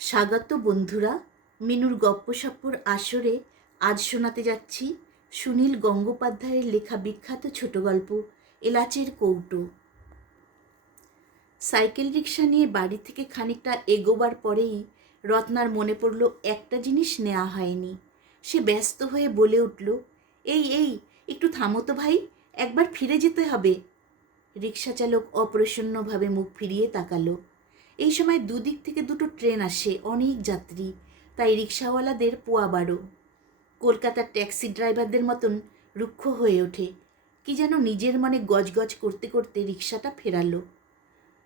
স্বাগত বন্ধুরা, মিনুর গপ্পসপ্পর আসরে আজ শোনাতে যাচ্ছি সুনীল গঙ্গোপাধ্যায়ের লেখা বিখ্যাত ছোট গল্প, এলাচের কৌটো। সাইকেল রিক্সা নিয়ে বাড়ি থেকে খানিকটা এগোবার পরেই রত্নার মনে পড়ল, একটা জিনিস নেওয়া হয়নি। সে ব্যস্ত হয়ে বলে উঠল, এই এই, একটু থামো তো ভাই, একবার ফিরে যেতে হবে। রিক্সা চালক অপ্রসন্নভাবে মুখ ফিরিয়ে তাকালো। এই সময় দুদিক থেকে দুটো ট্রেন আসে, অনেক যাত্রী। তাই রিক্সাওয়ালাদের পোয়া বাড়ো কলকাতার ট্যাক্সি ড্রাইভারদের মতন রুক্ষ হয়ে ওঠে। কি যেন নিজের মনে গজগজ করতে করতে রিক্সাটা ফেরালো।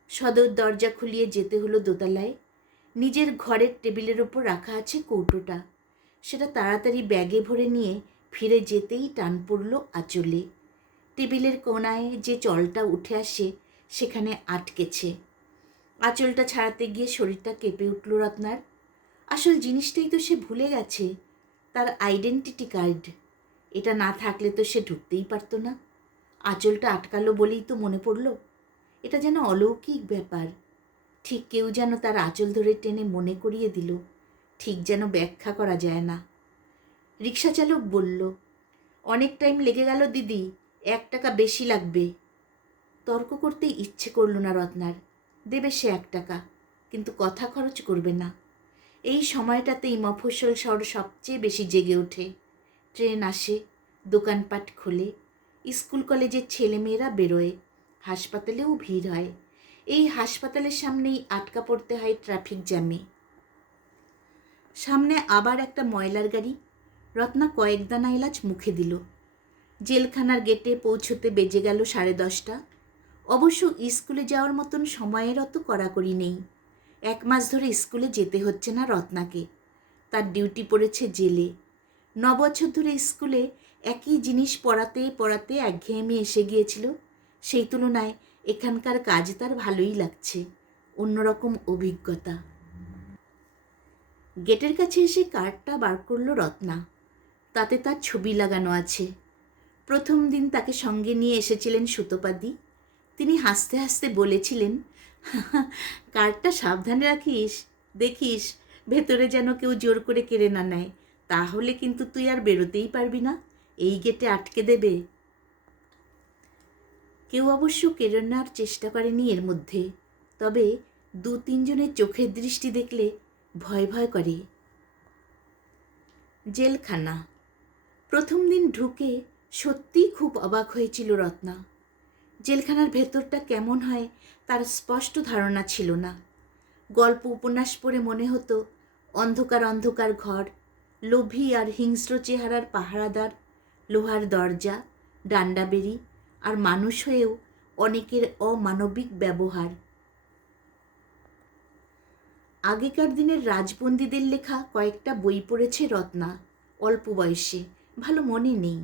সদর দরজা খুলিয়ে যেতে হলো দোতলায়। নিজের ঘরের টেবিলের ওপর রাখা আছে কৌটোটা। সেটা তাড়াতাড়ি ব্যাগে ভরে নিয়ে ফিরে যেতেই টান পড়ল আঁচলে। টেবিলের কোনায় যে জলটা উঠে আসে, সেখানে আটকেছে। আঁচলটা ছাড়াতে গিয়ে শরীরটা কেঁপে উঠল রত্নার। আসল জিনিসটাই তো সে ভুলে গেছে, তার আইডেন্টিটি কার্ড এটা না থাকলে তো সে ঢুকতেই পারতো না। আঁচলটা আটকালো বলেই তো মনে পড়ল। এটা যেন অলৌকিক ব্যাপার। ঠিক কেউ যেন তার আঁচল ধরে টেনে মনে করিয়ে দিল। ঠিক যেন ব্যাখ্যা করা যায় না। রিক্সা চালক বলল, অনেক টাইম লেগে গেল দিদি, এক টাকা বেশি লাগবে। তর্ক করতে ইচ্ছে করল না রত্নার। দেবে সে এক টাকা। কিন্তু কথা খরচ করবে না। এই সময়টাতেই মফস্বল শহর সবচেয়ে বেশি জেগে ওঠে। ট্রেন আসে, দোকানপাট খোলে, স্কুল কলেজের ছেলেমেয়েরা বেরোয়, হাসপাতালেও ভিড় হয়। এই হাসপাতালের সামনেই আটকা পড়তে হয় ট্রাফিক জ্যামে। সামনে আবার একটা ময়লার গাড়ি, রত্না কয়েক দানা এলাচ মুখে দিল। জেলখানার গেটে পৌঁছতে বেজে গেল সাড়ে দশটা। অবশ্য স্কুলে যাওয়ার মতন সময়ের অত কড়াকড়ি নেই। এক মাস ধরে স্কুলে যেতে হচ্ছে না রত্নাকে। তার ডিউটি পড়েছে জেলে। ন বছর ধরে স্কুলে একই জিনিস পড়াতে পড়াতে একঘেয়েমি এসে গিয়েছিল। সেই তুলনায় এখানকার কাজ তার ভালোই লাগছে, অন্যরকম অভিজ্ঞতা। গেটের কাছে এসে কার্ডটা বার করল রত্না। তাতে তার ছবি লাগানো আছে। প্রথম দিন তাকে সঙ্গে নিয়ে এসেছিলেন সুতোপাদি। তিনি হাসতে হাসতে বলেছিলেন, কার্ডটা সাবধানে রাখিস, দেখিস, ভেতরে যেন কেউ জোর করে কেড়ে না নেয়। তাহলে কিন্তু তুই আর বেরোতেই পারবি না। এই গেটে আটকে দেবে। কেউ অবশ্য কেড়ে নেওয়ার চেষ্টা করেনি এর মধ্যে। তবে দু তিনজনের চোখের দৃষ্টি দেখলে ভয় ভয় করে। জেলখানা। প্রথম দিন ঢুকে সত্যিই খুব অবাক হয়েছিল রত্না। জেলখানার ভেতরটা কেমন হয় তার স্পষ্ট ধারণা ছিল না। গল্প উপন্যাস পড়ে মনে হতো, অন্ধকার অন্ধকার ঘর, লোভী আর হিংস্র চেহারার পাহারাদার, লোহার দরজা ডান্ডাবেরি আর মানুষ হয়েও অনেকের অমানবিক ব্যবহার। আগেকার দিনের রাজবন্দীদের লেখা কয়েকটা বই পড়েছে রত্না, অল্প বয়সে, ভালো মনে নেই।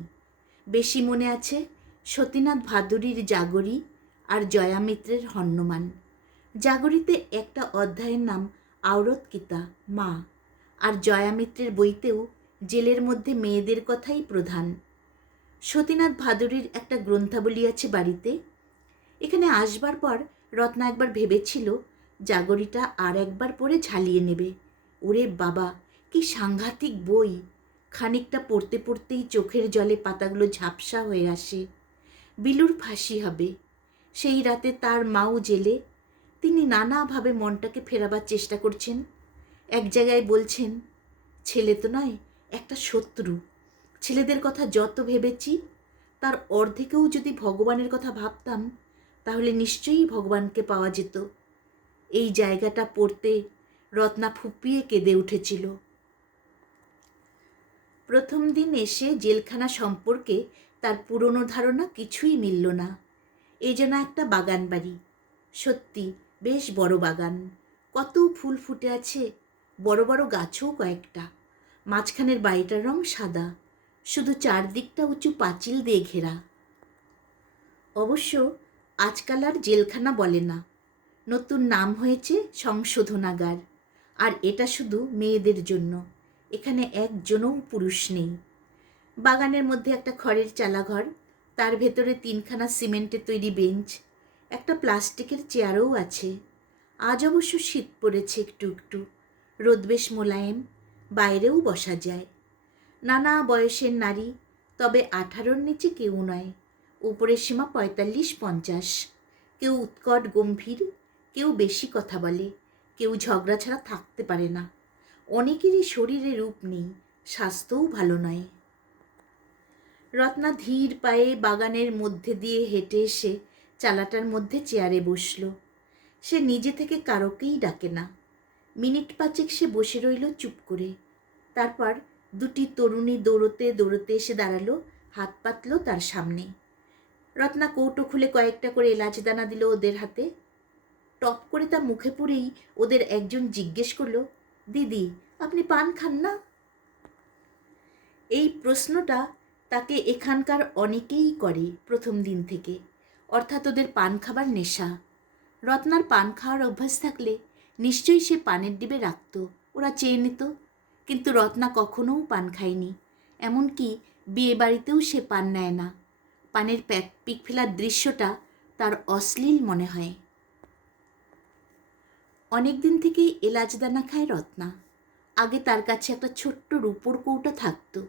বেশি মনে আছে সতীনাথ ভাদুরীর জাগরী আর জয়া মিত্রের হন্যমান জাগরীতে একটা অধ্যায়ের নাম আওরত কিতা মা। আর জয়া মিত্রের বইতেও জেলের মধ্যে মেয়েদের কথাই প্রধান। সতীনাথ ভাদুরীর একটা গ্রন্থাবলী আছে বাড়িতে। এখানে আসবার পর রত্না একবার ভেবেছিল জাগরিটা আর একবার পড়ে ঝালিয়ে নেবে। ওরে বাবা, কি সাংঘাতিক বই। খানিকটা পড়তে পড়তেই চোখের জলে পাতাগুলো ঝাপসা হয়ে আসে। বিলুর ফাঁসি হবে। সেই রাতে তার মাও জেলে। তিনি নানাভাবে মনটাকে ফেরাবার চেষ্টা করছেন। এক জায়গায় বলছেন, ছেলে তো নয়, একটা শত্রু। ছেলেদের কথা যত ভেবেছি, তার অর্ধেকেও যদি ভগবানের কথা ভাবতাম, তাহলে নিশ্চয়ই ভগবানকে পাওয়া যেত। এই জায়গাটা পড়তে রত্না ফুপিয়ে কেঁদে উঠেছিল। প্রথম দিন এসে জেলখানা সম্পর্কে তার পুরনো ধারণা কিছুই মিলল না। এ যেন একটা বাগান বাড়ি। সত্যি, বেশ বড় বাগান। কত ফুল ফুটে আছে, বড় বড় গাছও কয়েকটা। মাঝখানের বাড়িটার রং সাদা, শুধু চারদিকটা উঁচু পাঁচিল দিয়ে ঘেরা। অবশ্য আজকাল আর জেলখানা বলে না। নতুন নাম হয়েছে সংশোধনাগার। আর এটা শুধু মেয়েদের জন্য। এখানে একজনও পুরুষ নেই। বাগানের মধ্যে একটা খড়ের চালাঘর, তার ভেতরে তিনখানা সিমেন্টের তৈরি বেঞ্চ, একটা প্লাস্টিকের চেয়ারও আছে। আজ অবশ্য শীত পড়েছে একটু একটু, রোদ বেশ মোলায়েম, বাইরেও বসা যায়। নানা বয়সের নারী, তবে আঠারোর নিচে কেউ নয়, উপরের সীমা পঁয়তাল্লিশ পঞ্চাশ। কেউ উৎকট গম্ভীর, কেউ বেশি কথা বলে, কেউ ঝগড়া ছাড়া থাকতে পারে না। অনেকেরই শরীরে রূপ নেই, স্বাস্থ্যও ভালো নয়। রত্না ধীর পায়ে বাগানের মধ্যে দিয়ে হেঁটে এসে চালাটার মধ্যে চেয়ারে বসল। সে নিজে থেকে কারোকেই ডাকে না। মিনিট পাঁচেক সে বসে রইল চুপ করে। তারপর দুটি তরুণী দৌড়তে দৌড়তে এসে দাঁড়াল, হাত পাতল তার সামনে। রত্না কৌটো খুলে কয়েকটা করে এলাচ দানা দিল ওদের হাতে। টপ করে তা মুখে পড়েই ওদের একজন জিজ্ঞেস করল, দিদি, আপনি পান খান না? এই প্রশ্নটা তাকে এখানকার অনেকেই করে প্রথম দিন থেকে। অর্থাৎ ওদের পান খাবার নেশা। রত্নার পান খাওয়ার অভ্যাস থাকলে নিশ্চয়ই সে পানের ডিবে রাখত, ওরা চেয়ে নিত। কিন্তু রত্না কখনোও পান খায়নি। এমনকি বিয়ে বাড়িতেও সে পান নেয় না। পানের প্যাক পিক ফেলার দৃশ্যটা তার অশ্লীল মনে হয়। অনেক দিন থেকেই এলাচদানা খায় রত্না। আগে তার কাছে একটা ছোট্ট রূপোর কৌটো থাকতো।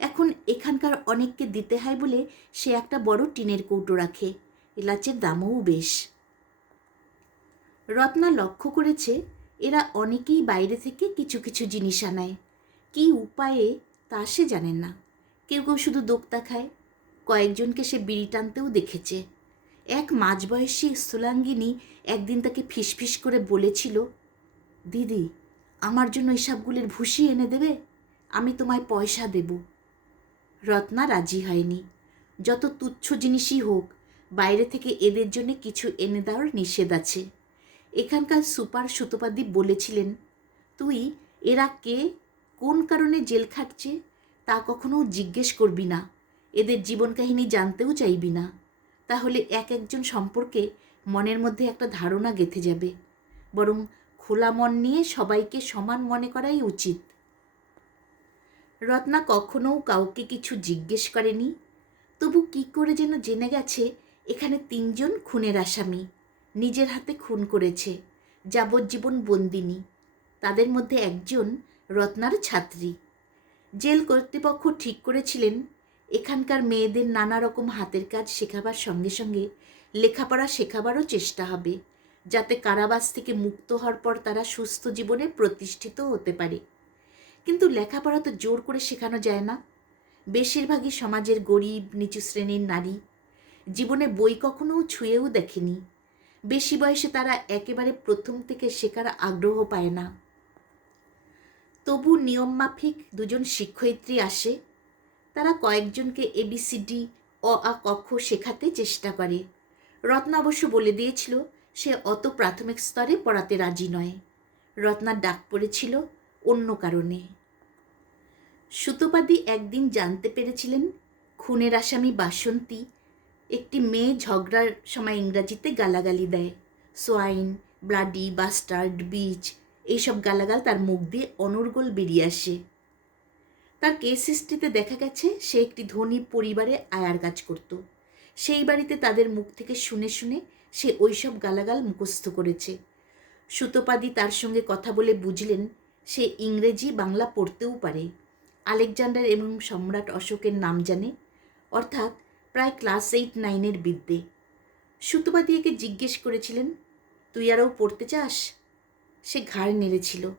এখন এখানকার অনেককে দিতে হয় বলে সে একটা বড় টিনের কৌটো রাখে। এলাচের দামও বেশ। রত্না লক্ষ্য করেছে, এরা অনেকেই বাইরে থেকে কিছু কিছু জিনিস আনায়। কী উপায়ে তা সে জানেন না। কেউ কেউ শুধু দোক্তা খায়। কয়েকজনকে সে বিড়ি টানতেও দেখেছে। এক মাঝবয়সী স্থূলাঙ্গিনী একদিন তাকে ফিসফিস করে বলেছিল, দিদি, আমার জন্য এসবগুলির ভুসি এনে দেবে? আমি তোমায় পয়সা দেব। রত্না রাজি হয়নি। যত তুচ্ছ জিনিসই হোক, বাইরে থেকে এদের জন্য কিছু এনে দেওয়ার নিষেধ আছে। এখানকার সুপার সুতোপাদি বলেছিলেন, তুই, এরা কে, কোন কারণে জেল খাটছে, তা কখনো জিজ্ঞেস করবি না। এদের জীবন কাহিনী জানতেও চাইবি না। তাহলে এক একজন সম্পর্কে মনের মধ্যে একটা ধারণা গেঁথে যাবে। বরং খোলা মন নিয়ে সবাইকে সমান মনে করাই উচিত। রত্না কখনো কাউকে কিছু জিজ্ঞেস করেনি। তবু কি করে যেন জেনে গেছে, এখানে তিনজন খুনের আসামি। নিজের হাতে খুন করেছে, যাবজ্জীবন বন্দিনী। তাদের মধ্যে একজন রত্নার ছাত্রী। জেল কর্তৃপক্ষ ঠিক করেছিলেন, এখানকার মেয়েদের নানা রকম হাতের কাজ শেখাবার সঙ্গে সঙ্গে লেখাপড়া শেখাবারও চেষ্টা হবে, যাতে কারাবাস থেকে মুক্ত হওয়ার পর তারা সুস্থ জীবনে প্রতিষ্ঠিত হতে পারে। কিন্তু লেখাপড়া তো জোর করে শেখানো যায় না। বেশিরভাগই সমাজের গরিব, নিচু শ্রেণির নারী। জীবনে বই কখনো ছুঁয়েও দেখেনি। বেশি বয়সে তারা একেবারে প্রথম থেকে শেখার আগ্রহ পায় না। তবু নিয়মমাফিক দুজন শিক্ষয়িত্রী আসে। তারা কয়েকজনকে এবিসিডি অ, আ কক্ষ শেখাতে চেষ্টা করে। রত্না অবশ্য বলে দিয়েছিল, সে অত প্রাথমিক স্তরে পড়াতে রাজি নয়। রত্নার ডাক পড়েছিল অন্য কারণে। সুতোপাদি একদিন জানতে পেরেছিলেন, খুনের আসামি বাসন্তী একটি মেয়ে ঝগড়ার সময় ইংরাজিতে গালাগালি দেয়। সোয়াইন, ব্লাডি, বাস্টার্ড বিচ এইসব গালাগাল তার মুখ দিয়ে অনর্গল বেরিয়ে আসে। তার কেস হিস্ট্রিতে দেখা গেছে, সে একটি ধনী পরিবারে আয়ার কাজ করত। সেই বাড়িতে তাদের মুখ থেকে শুনে শুনে সে ওইসব গালাগাল মুখস্থ করেছে। সুতোপাদি তার সঙ্গে কথা বলে বুঝলেন সে ইংরেজি বাংলা পড়তেও পারে। আলেকজান্ডার এবং সম্রাট অশোকের নাম জানে। অর্থাৎ প্রায় ক্লাস এইট, নাইনের বিদ্যে। সুতোপাদি একে জিজ্ঞেস করেছিলেন, তুই আরও পড়তে চাস? সে ঘাড় নেড়েছিল।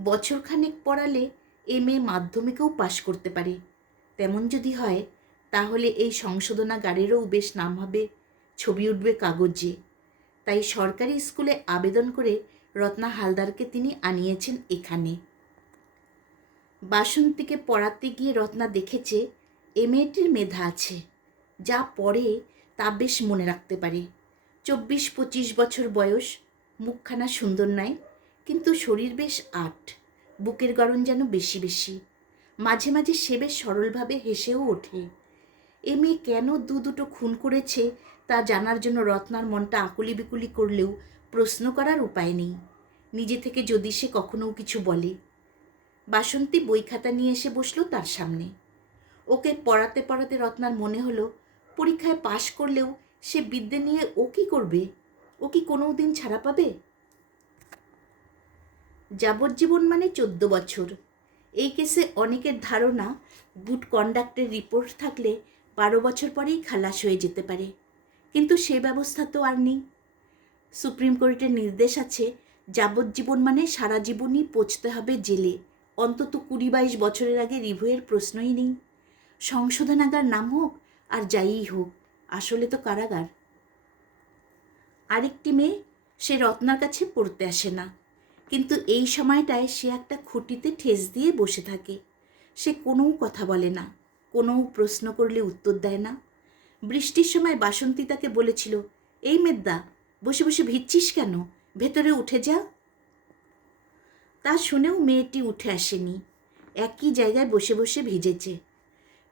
বছরখানেক পড়ালে এম এ মাধ্যমিকেও পাশ করতে পারে। তেমন যদি হয়, তাহলে এই সংশোধনাগারেরও বেশ নাম হবে, ছবি উঠবে কাগজে। তাই সরকারি স্কুলে আবেদন করে রত্না হালদারকে তিনি আনিয়েছেন এখানে। বাসন্তীকে পড়াতে গিয়ে রত্না দেখেছে এমএটির মেধা আছে, যা পড়ে তা বেশ মনে রাখতে পারে। চব্বিশ পঁচিশ বছর বয়স, মুখখানা সুন্দর নয় কিন্তু শরীর বেশ আট, বুকের গরম যেন বেশি বেশি। মাঝে মাঝে সে বেশ সরলভাবে হেসেও ওঠে। এ মেয়ে কেন দু দুটো খুন করেছে, তা জানার জন্য রত্নার মনটা আকুলি বিকুলি করলেও প্রশ্ন করার উপায় নেই। নিজে থেকে যদি সে কখনো কিছু বলে। বাসন্তী বই খাতা নিয়ে এসে বসল তার সামনে। ওকে পড়াতে পড়াতে রত্নার মনে হলো, পরীক্ষায় পাশ করলেও সে বিদ্যে নিয়ে ও কি করবে? ও কি কোনো দিন ছাড়া পাবে? যাবজ্জীবন মানে চোদ্দ বছর। এই কেসে অনেকের ধারণা, গুড কন্ডাক্টের রিপোর্ট থাকলে বারো বছর পরেই খালাস হয়ে যেতে পারে। কিন্তু সে ব্যবস্থা তো আর নেই। সুপ্রিম কোর্টের নির্দেশ আছে, যাবজ্জীবন মানে সারা জীবনই পচতে হবে জেলে। অন্তত কুড়ি বাইশ বছরের আগে রিভুয়ের প্রশ্নই নেই। সংশোধনাগার নাম হোক আর যাইই হোক, আসলে তো কারাগার। আরেকটি মেয়ে সে রত্নার কাছে পড়তে আসে না, কিন্তু এই সময়টায় সে একটা খুঁটিতে ঠেস দিয়ে বসে থাকে। সে কোনো কথা বলে না কোনো প্রশ্ন করলে উত্তর দেয় না। বৃষ্টির সময় বাসন্তী তাকে বলেছিল, এই মেদ্দা বসে বসে ভিজছিস কেন? ভেতরে উঠে যা। তা শুনেও মেয়েটি উঠে আসেনি। একই জায়গায় বসে বসে ভিজেছে।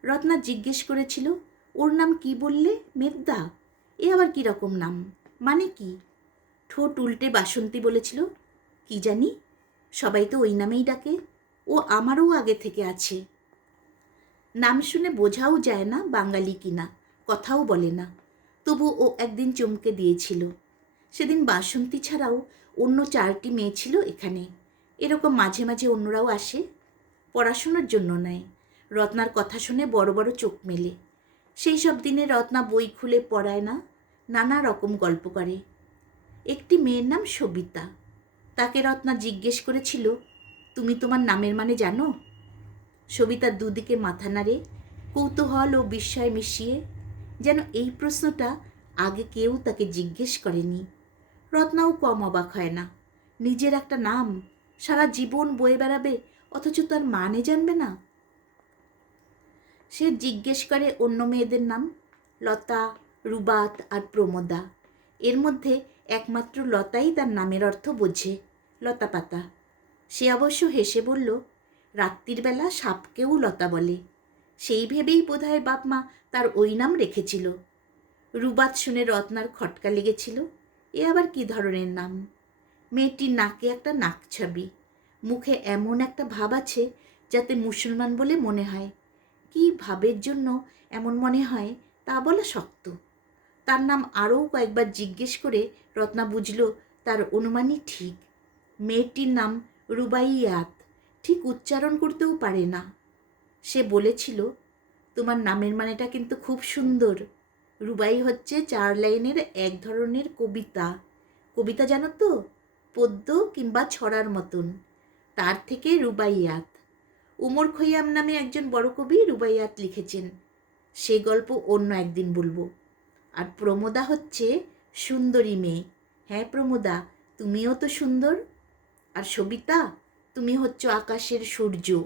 রত্না জিজ্ঞেস করেছিল, ওর নাম কি বললে? মেদ্দা এ আবার কী রকম নাম? মানে কি? ঠোঁট উল্টে বাসন্তী বলেছিল, কি জানি? সবাই তো ওই নামেই ডাকে। ও আমারও আগে থেকে আছে। নাম শুনে বোঝাও যায় না বাঙালি কিনা, কথাও বলে না। তবু ও একদিন চমকে দিয়েছিল সেদিন বাসন্তী ছাড়াও অন্য চারটি মেয়ে ছিল এখানে। এরকম মাঝে মাঝে অন্যরাও আসে। পড়াশোনার জন্য নয়। রত্নার কথা শুনে বড় বড় চোখ মেলে। সেই সব দিনে রত্না বই খুলে পড়ায় না, নানা রকম গল্প করে। একটি মেয়ের নাম সবিতা। তাকে রত্না জিজ্ঞেস করেছিল, তুমি তোমার নামের মানে জানো? সবিতা দুদিকে মাথা নাড়ে, কৌতূহল ও বিস্ময় মিশিয়ে, যেন এই প্রশ্নটা আগে কেউ তাকে জিজ্ঞেস করেনি। রত্নাও কম অবাক হয় না। নিজের একটা নাম সারা জীবন বয়ে বেড়াবে, অথচ তার মানে জানবে না। সে জিজ্ঞেস করে অন্য মেয়েদের নাম, লতা, রুবাত আর প্রমোদা। এর মধ্যে একমাত্র লতাই তার নামের অর্থ বোঝে লতা পাতা সে অবশ্য হেসে বলল, রাত্রির বেলা সাপকেও লতা বলে। সেই ভেবেই বোধহয় বাপ মা তার ওই নাম রেখেছিল। রুবাত শুনে রত্নার খটকা লেগেছিল। এ আবার কি ধরনের নাম? মেয়েটির নাকে একটা নাক ছবি মুখে এমন একটা ভাব আছে যাতে মুসলমান বলে মনে হয়। কি ভাবের জন্য এমন মনে হয় তা বলা শক্ত। তার নাম আরও কয়েকবার জিজ্ঞেস করে রত্না বুঝল তার অনুমানই ঠিক। মেয়েটির নাম রুবাইয়াত, ঠিক উচ্চারণ করতেও পারে না। সে বলেছিল, তোমার নামের মানেটা কিন্তু খুব সুন্দর। রুবাই হচ্ছে চার লাইনের এক ধরনের কবিতা। কবিতা জানো তো? পদ্য কিংবা ছড়ার মতন। তার থেকে রুবাইয়াত। উমর খৈয়াম নামে একজন বড় কবি রুবাইয়াত লিখেছেন। সে গল্প অন্য একদিন বলব। আর প্রমোদা হচ্ছে সুন্দরী মেয়ে। হ্যাঁ প্রমোদা, তুমিও তো সুন্দর। আর সবিতা, তুমি হচ্ছ আকাশের সূর্য।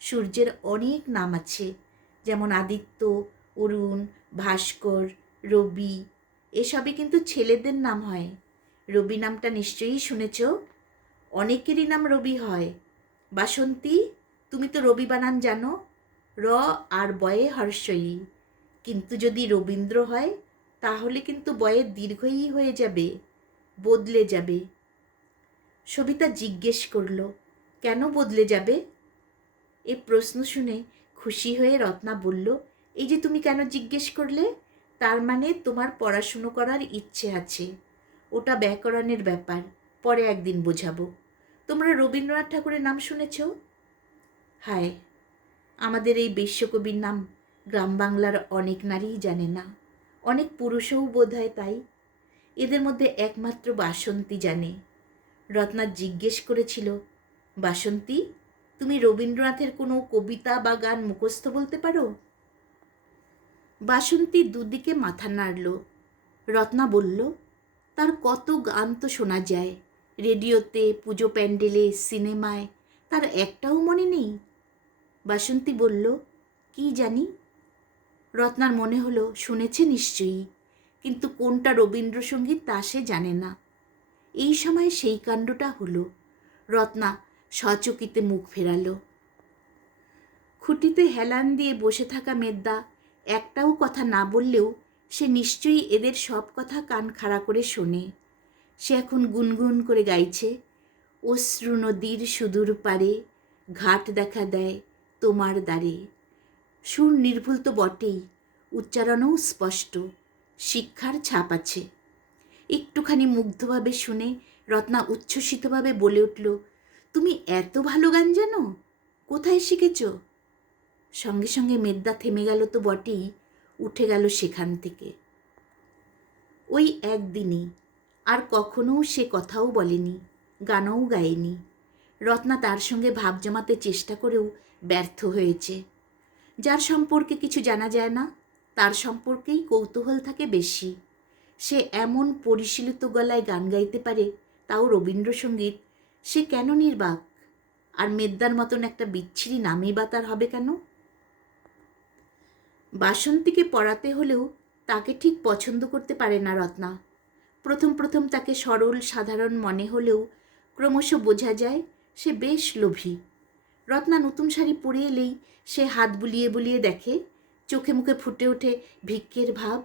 সূর্যের অনেক নাম আছে। যেমন আদিত্য অরুণ, ভাস্কর, রবি, এসবই কিন্তু ছেলেদের নাম হয়। রবি নামটা নিশ্চয়ই শুনেছ? অনেকেরই নাম রবি হয়। বাসন্তী, তুমি তো রবি বানান জানো। র আর বয়ে হর্ষই। কিন্তু যদি রবীন্দ্র হয়, তাহলে কিন্তু বয়ে দীর্ঘই হয়ে যাবে, বদলে যাবে। সবিতা জিজ্ঞেস করল, কেন বদলে যাবে? এ প্রশ্ন শুনে খুশি হয়ে রত্না বলল এই যে তুমি কেন জিজ্ঞেস করলে? তার মানে তোমার পড়াশুনো করার ইচ্ছে আছে। ওটা ব্যাকরণের ব্যাপার। পরে একদিন বোঝাবো। তোমরা রবীন্দ্রনাথ ঠাকুরের নাম শুনেছ? হায়, আমাদের এই বিশ্বকবির নাম গ্রাম বাংলার অনেক নারীই জানে না। অনেক পুরুষও বোধ হয় তাই। এদের মধ্যে একমাত্র বাসন্তী জানে। রত্না জিজ্ঞেস করেছিল, বাসন্তী, তুমি রবীন্দ্রনাথের কোনো কবিতা বা গান মুখস্থ বলতে পারো? বাসন্তী দুদিকে মাথা নাড়ল। রত্না বলল, তার কত গান তো শোনা যায়। রেডিওতে, পুজো প্যান্ডেলে, সিনেমায়, তার একটাও মনে নেই। বাসন্তী বলল, কি জানি? রত্নার মনে হলো, শুনেছে নিশ্চয়ই, কিন্তু কোনটা রবীন্দ্রসঙ্গীত তা সে জানে না। এই সময় সেই কাণ্ডটা হলো। রত্না সচকিতে মুখ ফেরালো। খুঁটিতে হেলান দিয়ে বসে থাকা মেদ্দা একটাও কথা না বললেও সে নিশ্চয়ই এদের সব কথা কান খাড়া করে শোনে। সে এখন গুনগুন করে গাইছে, অশ্রু নদীর সুদূর পারে, ঘাট দেখা দেয় তোমার দ্বারে। সুর নির্ভুল তো বটেই, উচ্চারণও স্পষ্ট, শিক্ষার ছাপ আছে। একটুখানি মুগ্ধভাবে শুনে রত্না উচ্ছ্বসিতভাবে বলে উঠল, তুমি এত ভালো গান জানো? কোথায় শিখেছ? সঙ্গে সঙ্গে মেদ্দা থেমে গেল তো বটেই উঠে গেল সেখান থেকে। ওই একদিনই আর কখনো সে কথাও বলেনি, গানও গায়নি। রত্না তার সঙ্গে ভাব জমাতে চেষ্টা করেও ব্যর্থ হয়েছে। যার সম্পর্কে কিছু জানা যায় না, তার সম্পর্কেই কৌতূহল থাকে বেশি। সে এমন পরিশীলিত গলায় গান গাইতে পারে, তাও রবীন্দ্রসঙ্গীত। সে কেন নির্বাক? আর মেদ্দার মতন একটা বিচ্ছিরি নামই বা তার হবে কেন? বাসন্তীকে পড়াতে হলেও তাকে ঠিক পছন্দ করতে পারে না রত্না। প্রথম প্রথম তাকে সরল, সাধারণ মনে হলেও ক্রমশ বোঝা যায় সে বেশ লোভী। রত্না নতুন শাড়ি পরে এলেই সে হাত বুলিয়ে বুলিয়ে দেখে, চোখে মুখে ফুটে ওঠে ভিক্ষের ভাব।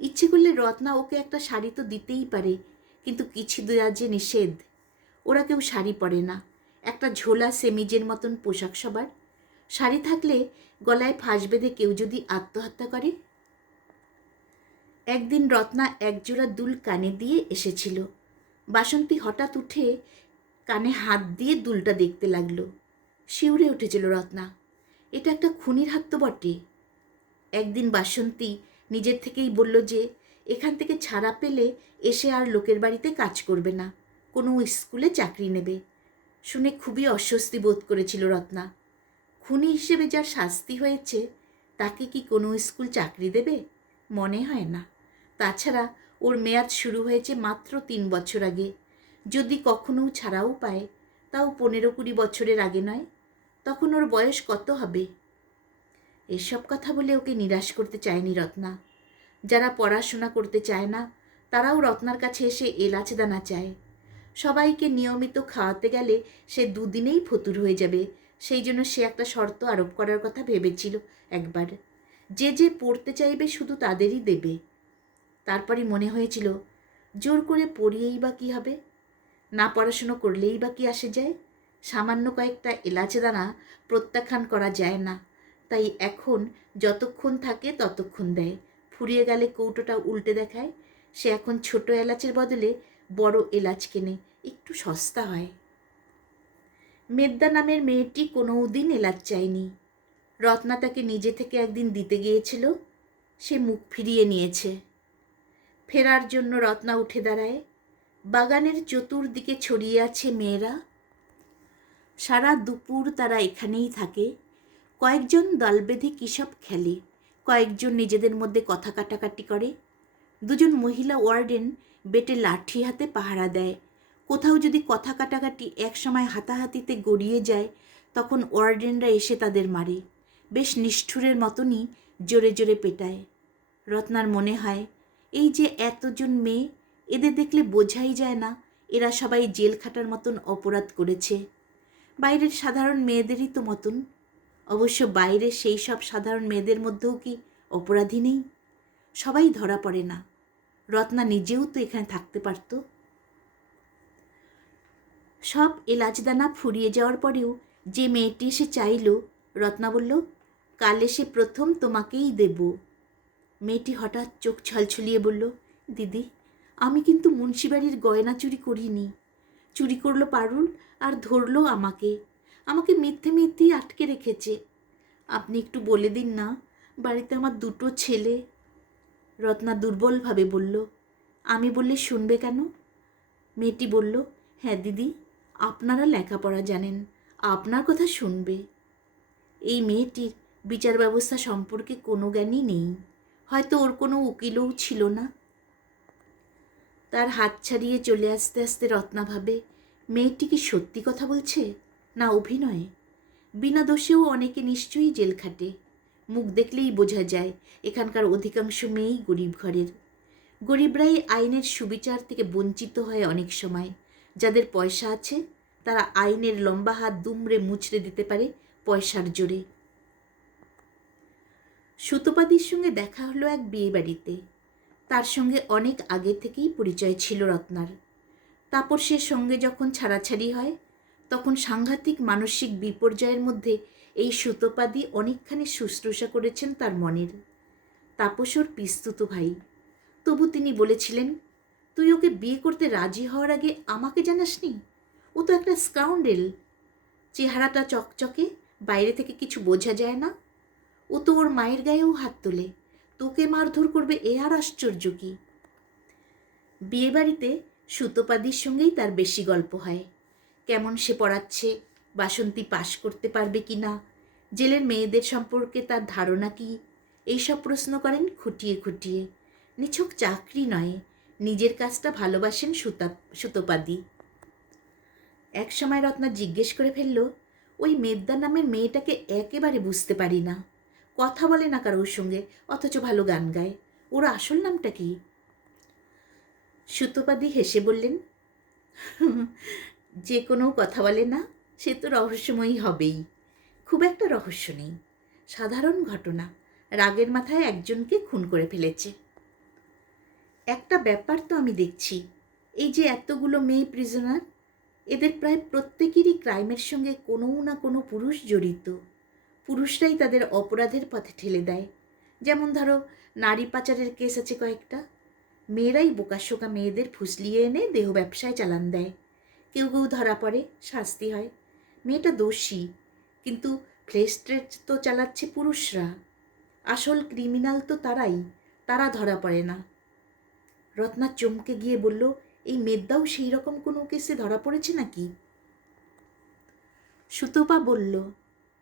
ইচ্ছে করলে রত্না ওকে একটা শাড়ি তো দিতেই পারে, কিন্তু কিছু যে নিষেধ। ওরা কেউ শাড়ি পরে না, একটা ঝোলা সেমিজের মতন পোশাক সবার। শাড়ি থাকলে গলায় ফাঁস বেঁধে কেউ যদি আত্মহত্যা করে? একদিন রত্না একজোড়া দুল কানে দিয়ে এসেছিল। বাসন্তী হঠাৎ উঠে কানে হাত দিয়ে দুলটা দেখতে লাগল। শিউরে উঠেছিল রত্না। এটা একটা খুনির হাত তো বটে। একদিন বাসন্তী নিজের থেকেই বলল যে, এখান থেকে ছাড়া পেলে এসে আর লোকের বাড়িতে কাজ করবে না। কোনো স্কুলে চাকরি নেবে। শুনে খুবই অস্বস্তি বোধ করেছিল রত্না। খুনি হিসেবে যার শাস্তি হয়েছে, তাকে কি কোনো স্কুল চাকরি দেবে? মনে হয় না। তাছাড়া ওর মেয়াদ শুরু হয়েছে মাত্র তিন বছর আগে। যদি কখনো ছাড়াও পায়, তাও পনেরো কুড়ি বছরের আগে নয়। তখন ওর বয়স কত হবে? এসব কথা বলে ওকে নিরাশ করতে চায়নি রত্না। যারা পড়াশোনা করতে চায় না, তারাও রত্নার কাছে এসে এলাচ দানা চায়। সবাইকে নিয়মিত খাওয়াতে গেলে সে দুদিনেই ফতুর হয়ে যাবে। সেই জন্য সে একটা শর্ত আরোপ করার কথা ভেবেছিল একবার। যে যে পড়তে চাইবে শুধু তাদেরই দেবে। তারপরে মনে হয়েছিল, জোর করে পড়িয়েই বা কী হবে? না পড়াশুনো করলেই বা কী আসে যায়? সামান্য কয়েকটা এলাচে দানা প্রত্যাখ্যান করা যায় না। তাই এখন যতক্ষণ থাকে ততক্ষণ দেয়। ফুরিয়ে গেলে কৌটোটা উল্টে দেখায়। সে এখন ছোট এলাচের বদলে বড় এলাচ কেনে। একটু সস্তা হয়। মেদ্দা নামের মেয়েটি কোনো দিন এলাচ চায়নি। রত্না তাকে নিজে থেকে একদিন দিতে গিয়েছিল, সে মুখ ফিরিয়ে নিয়েছে। ফেরার জন্য রত্না উঠে দাঁড়ায়, বাগানের চতুর্দিকে ছড়িয়ে আছে মেয়েরা। সারা দুপুর তারা এখানেই থাকে। কয়েকজন দল বেঁধে কী সব খেলে, কয়েকজন নিজেদের মধ্যে কথা কাটাকাটি করে। দুজন মহিলা ওয়ার্ডেন বেটে লাঠি হাতে পাহারা দেয়। কোথাও যদি কথা কাটাকাটি একসময় হাতাহাতিতে গড়িয়ে যায়, তখন ওয়ার্ডেনরা এসে তাদের মারে। বেশ নিষ্ঠুরের মতনই জোরে জোরে পেটায়। রত্নার মনে হয়, এই যে এতজন মেয়ে, এদের দেখলে বোঝাই যায় না, এরা সবাই জেল খাটার মতন অপরাধ করেছে। বাইরের সাধারণ মেয়েদেরই তো মতন। অবশ্য বাইরে সেই সব সাধারণ মেয়েদের মধ্যেও কি অপরাধী নেই? সবাই ধরা পড়ে না। রত্না নিজেও তো এখানে থাকতে পারত। সব এলাচদানা ফুরিয়ে যাওয়ার পরেও যে মেয়েটি এসে চাইল, রত্না বলল, কাল এসে প্রথম তোমাকেই দেব। মেয়েটি হঠাৎ চোখ ছলছলিয়ে বলল, দিদি, আমি কিন্তু মুন্সিবাড়ির গয়না চুরি করিনি। চুরি করল পারুল আর ধরলো আমাকে। আমাকে মিথ্যে মিথ্যেই আটকে রেখেছে। আপনি একটু বলে দিন না, বাড়িতে আমার দুটো ছেলে। রত্না দুর্বলভাবে বলল, আমি বললে শুনবে কেন? মেয়েটি বলল হ্যাঁ দিদি আপনারা লেখাপড়া জানেন, আপনার কথা শুনবে। এই মেয়েটির বিচার ব্যবস্থা সম্পর্কে কোনো জ্ঞানই নেই। হয়তো ওর কোনো উকিলও ছিল না। তার হাত ছাড়িয়ে চলে আসতে আসতে রত্না ভাবে, মেয়েটি কি সত্যি কথা বলছে? না, অভিনয়ে। বিনা দোষেও অনেকে নিশ্চয়ই জেল খাটে। মুখ দেখলেই বোঝা যায়, এখানকার অধিকাংশ মেয়েই গরিব ঘরের। গরিবরাই আইনের সুবিচার থেকে বঞ্চিত হয় অনেক সময়। যাদের পয়সা আছে, তারা আইনের লম্বা হাত দুমড়ে মুচড়ে দিতে পারে পয়সার জোরে। সুতোপাদির সঙ্গে দেখা হলো এক বিয়ে বাড়িতে তার সঙ্গে অনেক আগে থেকেই পরিচয় ছিল রত্নার। তাপসের সঙ্গে যখন ছাড়াছাড়ি হয়, তখন সাংঘাতিক মানসিক বিপর্যয়ের মধ্যে এই সুতোপাদি অনেকখানি শুশ্রূষা করেছেন তার মনের। তাপসর পিস্তুত ভাই। তবু তিনি বলেছিলেন তুই ওকে বিয়ে করতে রাজি হওয়ার আগে আমাকে জানাসনি? ও তো একটা স্কাউন্ডেল চেহারাটা চকচকে, বাইরে থেকে কিছু বোঝা যায় না। ও তো ওর মায়ের গায়েও হাত তোলে। তোকে মারধর করবে এ আর আশ্চর্য কি? বিয়েবাড়িতে সুতোপাদির সঙ্গেই তার বেশি গল্প হয়। কেমন সে পড়াচ্ছে, বাসন্তী পাশ করতে পারবে কি না, জেলের মেয়েদের সম্পর্কে তার ধারণা কি? এইসব প্রশ্ন করেন খুঁটিয়ে খুঁটিয়ে। নিছক চাকরি নয় নিজের কাজটা ভালোবাসেন সুতা, সুতোপাদি। এক সময় রত্না জিজ্ঞেস করে ফেলল, ওই মেদ্দা নামের মেয়েটাকে একেবারে বুঝতে পারি না। কথা বলে না কারোর সঙ্গে, অথচ ভালো গান গায়। ওর আসল নামটা কি? সুতোপাদি হেসে বললেন, যে কোনো কথা বলে না, সে তো রহস্যময়ী হবেই। খুব একটা রহস্য নেই। সাধারণ ঘটনা। রাগের মাথায় একজনকে খুন করে ফেলেছে। একটা ব্যাপার তো আমি দেখছি। এই যে এতগুলো মেয়ে প্রিজনার এদের প্রায় প্রত্যেকেরই ক্রাইমের সঙ্গে কোনো না কোনো পুরুষ জড়িত। পুরুষরাই তাদের অপরাধের পথে ঠেলে দেয়। যেমন ধরো, নারী পাচারের কেস আছে কয়েকটা। মেয়েরাই বোকাশোকা মেয়েদের ফুসলিয়ে এনে দেহ ব্যবসায় চালান দেয়। কেউ কেউ ধরা পড়ে, শাস্তি হয়। মেয়েটা দোষী, কিন্তু ফ্লেস ট্রেড তো চালাচ্ছে পুরুষরা। আসল ক্রিমিনাল তো তারাই, তারা ধরা পড়ে না। রত্না চমকে গিয়ে বলল, এই মেদ্দাও সেই রকম কোনো কেসে ধরা পড়েছে নাকি? সুতপা বলল,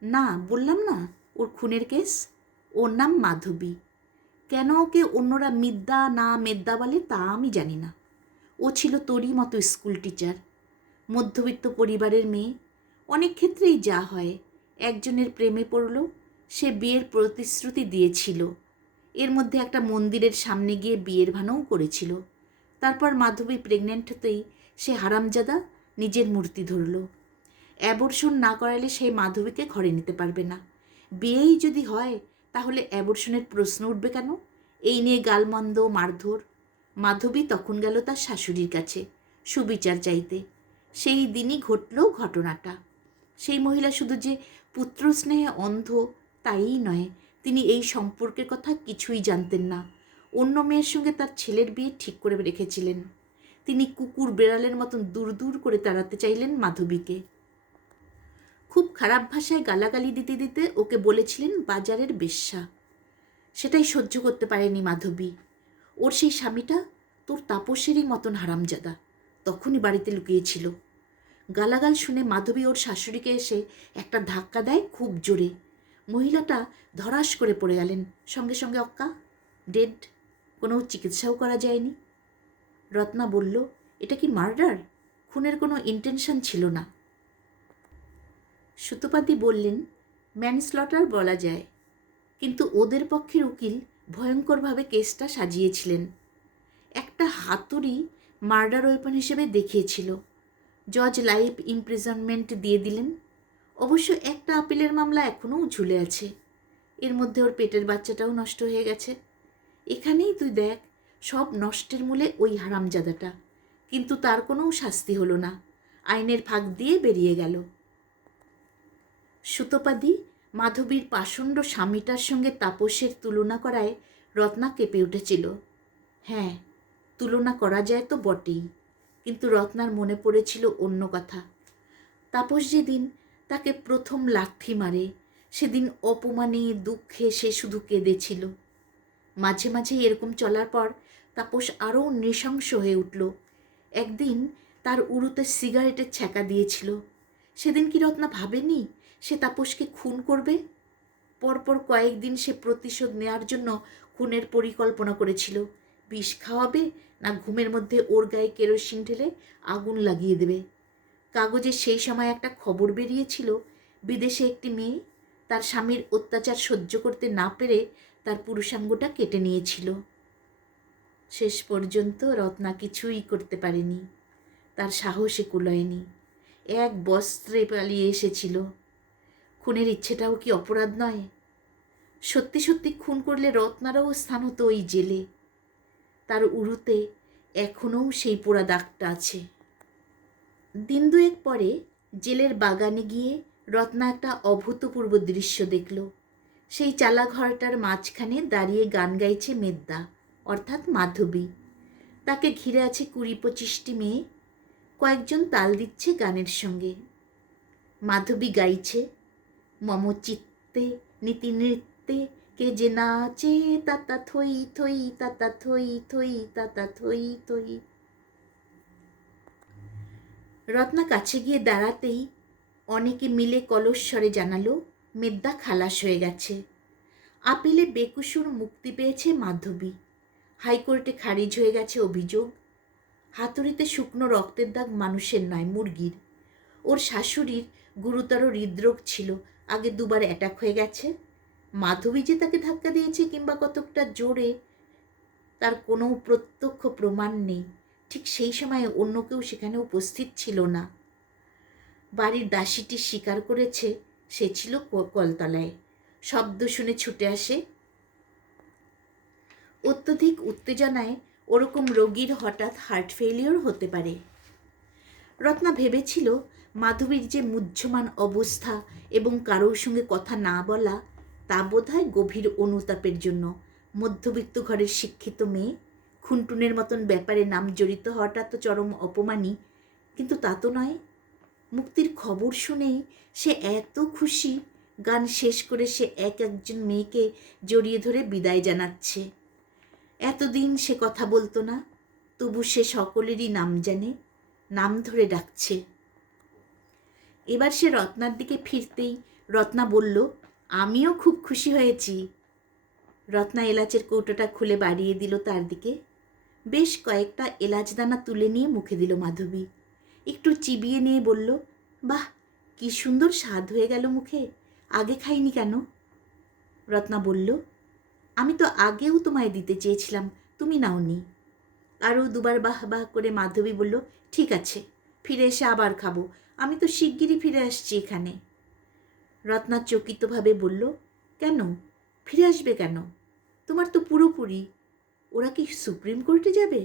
না, বললাম না, ওর খুনের কেস? ওর নাম মাধবী। কেন ওকে অন্যরা মিদ্যা না মেদ্দা বলে তা আমি জানি না। ও ছিল তোরই মতো স্কুল টিচার, মধ্যবিত্ত পরিবারের মেয়ে। অনেক ক্ষেত্রেই যা হয়, একজনের প্রেমে পড়ল, সে বিয়ের প্রতিশ্রুতি দিয়েছিল। এর মধ্যে একটা মন্দিরের সামনে গিয়ে বিয়ের ভানও করেছিল। তারপর মাধবী প্রেগনেন্ট হতেই সে হারামজাদা নিজের মূর্তি ধরল। অ্যাবর্ষণ না করালে সেই মাধবীকে ঘরে নিতে পারবে না। বিয়েই যদি হয়, তাহলে অ্যাবর্ষণের প্রশ্ন উঠবে কেন? এই নিয়ে গালমন্দ, মারধর। মাধবী তখন গেল তার শাশুড়ির কাছে সুবিচার চাইতে। সেই দিনই ঘটল ঘটনাটা। সেই মহিলা শুধু যে পুত্র স্নেহে অন্ধ তাই নয় তিনি এই সম্পর্কের কথা কিছুই জানতেন না। অন্য মেয়ের সঙ্গে তার ছেলের বিয়ে ঠিক করে রেখেছিলেন। তিনি কুকুর বেড়ালের মতন দূর দূর করে তাড়াতে চাইলেন মাধবীকে। খুব খারাপ ভাষায় গালাগালি দিতে দিতে ওকে বলেছিলেন বাজারের বেশ্যা। সেটাই সহ্য করতে পারেনি মাধবী। ওর সেই স্বামীটা তোর তাপসেরই মতন হারামজাদা। তখনই বাড়িতে লুকিয়েছিল। গালাগাল শুনে মাধবী ওর শাশুড়িকে এসে একটা ধাক্কা দেয় খুব জোরে। মহিলাটা ধরাস করে পড়ে গেলেন। সঙ্গে সঙ্গে অক্কা, ডেড, কোনো চিকিৎসাও করা যায়নি। রত্না বলল, এটা কি মার্ডার? খুনের কোনো ইন্টেনশন ছিল না। সুতোপাতি বললেন ম্যানস্লটার বলা যায়। কিন্তু ওদের পক্ষের উকিল ভয়ঙ্করভাবে কেসটা সাজিয়েছিলেন। একটা হাতুড়ি মার্ডার ওয়েপন হিসেবে দেখিয়েছিল। জজ লাইফ ইমপ্রিজনমেন্ট দিয়ে দিলেন। অবশ্য একটা আপিলের মামলা এখনও ঝুলে আছে। এর মধ্যে ওর পেটের বাচ্চাটাও নষ্ট হয়ে গেছে। এখানেই তুই দেখ, সব নষ্টের মূলে ওই হারামজাদাটা। কিন্তু তার কোনো শাস্তি হলো না। আইনের ফাঁক দিয়ে বেরিয়ে গেল। সুতোপাদি মাধবীর পাষণ্ড স্বামীটার সঙ্গে তাপসের তুলনা করায় রত্না কেঁপে উঠেছিল। হ্যাঁ তুলনা করা যায় তো বটেই। কিন্তু রত্নার মনে পড়েছিল অন্য কথা। তাপস যেদিন তাকে প্রথম লাথি মারে। সেদিন অপমানে, দুঃখে সে শুধু কেঁদেছিল। মাঝে মাঝে এরকম চলার পর তাপস আরও নৃশংস হয়ে উঠল। একদিন তার উড়ুতে সিগারেটের ছ্যাঁকা দিয়েছিল। সেদিন কি রত্না ভাবেনি সে তাপসকে খুন করবে? পরপর কয়েকদিন সে প্রতিশোধ নেওয়ার জন্য খুনের পরিকল্পনা করেছিল। বিষ খাওয়াবে না ঘুমের মধ্যে ওর গায়ে কেরোসিন ঢেলে আগুন লাগিয়ে দেবে। কাগজে সেই সময় একটা খবর বেরিয়েছিল, বিদেশে একটি মেয়ে তার স্বামীর অত্যাচার সহ্য করতে না পেরে তার পুরুষাঙ্গটা কেটে নিয়েছিল। শেষ পর্যন্ত রত্না কিছুই করতে পারেনি, তার সাহসে কুলয়নি, এক বস্ত্রে পালিয়ে এসেছিল। খুনের ইচ্ছেটাও কি অপরাধ নয়? সত্যি সত্যি খুন করলে রত্নারও স্থান হতো ওই জেলে। তার উরুতে এখনও সেই পোড়া দাগটা আছে। দিন দুয়েক পরে জেলের বাগানে গিয়ে রত্না একটা অভূতপূর্ব দৃশ্য দেখল। সেই চালা ঘরটার মাঝখানে দাঁড়িয়ে গান গাইছে মেদ্দা, অর্থাৎ মাধবী। তাকে ঘিরে আছে কুড়ি পঁচিশটি মেয়ে, কয়েকজন তাল দিচ্ছে গানের সঙ্গে। মাধবী গাইছে, মম চিত্তে, নীতি নৃত্যে, কে যে নাচে তাতা থই থই তাতা থই থই তাতা থই থই। রত্না কাছে গিয়ে দাঁড়াতেই অনেকে মিলে কলস্বরে জানালো, মেদ্দা খালাস হয়ে গেছে। আপিলে বেকুসুর মুক্তি পেয়েছে মাধবী। হাইকোর্টে খারিজ হয়ে গেছে অভিযোগ। হাতুড়িতে শুকনো রক্তের দাগ মানুষের নয়, মুরগির। ওর শাশুড়ির গুরুতর হৃদরোগ ছিল, আগে দুবার অ্যাটাক হয়ে গেছে। মাধবী যে তাকে ধাক্কা দিয়েছে কিংবা কতকটা জোরে, তার কোনো প্রত্যক্ষ প্রমাণ নেই। ঠিক সেই সময়ে অন্য কেউ সেখানে উপস্থিত ছিল না। বাড়ির দাসীটি স্বীকার করেছে, সে ছিল কলতলায়। শব্দ শুনে ছুটে আসে। অত্যধিক উত্তেজনায় ওরকম রোগীর হঠাৎ হার্ট ফেলিওর হতে পারে। রত্না ভেবেছিল, মাধবীর যে মুহ্যমান অবস্থা এবং কারোর সঙ্গে কথা না বলা, তা বোধহয় গভীর অনুতাপের জন্য মধ্যবিত্ত ঘরের শিক্ষিত মেয়ে খুনটুনের মতন ব্যাপারে নাম জড়িত হওয়াটা তো চরম অপমানই। কিন্তু তা তো নয়। মুক্তির খবর শুনেই সে এত খুশি, গান শেষ করে সে এক একজন মেয়েকে জড়িয়ে ধরে বিদায় জানাচ্ছে। এতদিন সে কথা বলতো না, তবু সে সকলেরই নাম জানে, নাম ধরে ডাকছে। এবার সে রত্নার দিকে ফিরতেই রত্না বলল, আমিও খুব খুশি হয়েছি। রত্না এলাচের কৌটোটা খুলে বাড়িয়ে দিল তার দিকে। বেশ কয়েকটা এলাচ দানা তুলে নিয়ে মুখে দিল মাধবী। একটু চিবিয়ে নিয়ে বলল, বাহ, কি সুন্দর স্বাদ হয়ে গেল মুখে, আগে খাইনি কেন? রত্না বলল, আমি তো আগেও তোমায় দিতে চেয়েছিলাম, তুমি নাওনি। আরও দুবার বাহ বাহ করে মাধবী বলল, ঠিক আছে, ফিরে এসে আবার খাব, আমি তো শিগগিরই ফিরে আসছি এখানে। রত্না চকিতভাবে বলল, কেন? ফিরে আসবে কেন? তোমার তো পুরোপুরি ওরা কি সুপ্রিম কোর্টে যাবে?